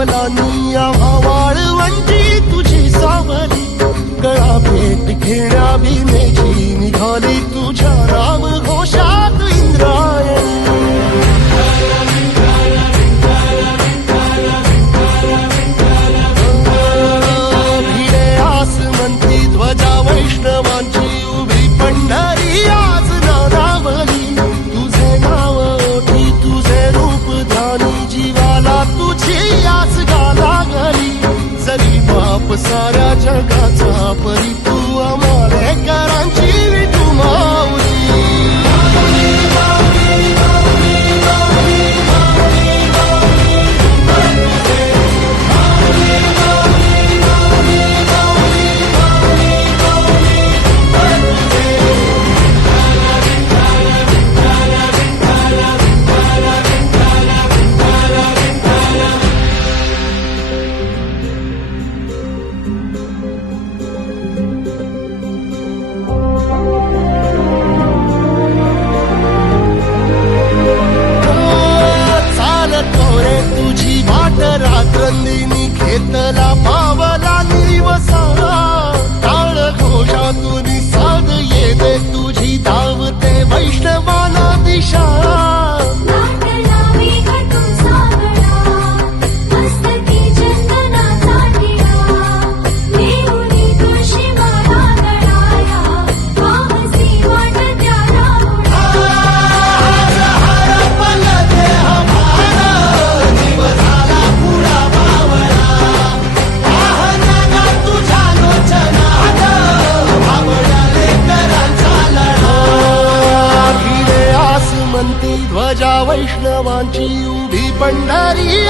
पावलांनी आम्हा वाळवंटी तुझी सावली गळा भेट घेण्या भीमेची निघाली तुझ्या राम घोषात इंद्रायणी भिडे आसमंती ध्वजा वैष्णवांची उभी पंढरी आज नादावली तुझे नाव ओठी तुझे रूप ध्यानी जीवाला तुझी आस गाला गली जरी बाप साऱ्या जगाचा परी तू आमालेकरांची विठू माऊली तुझी वाट रात्रंदिनी घेतला पावला निवसा टाळ घोषातून साध येते तुझी धावते वैष्णवाना दिशा ध्वजा वैष्णवांची उभी पंढरी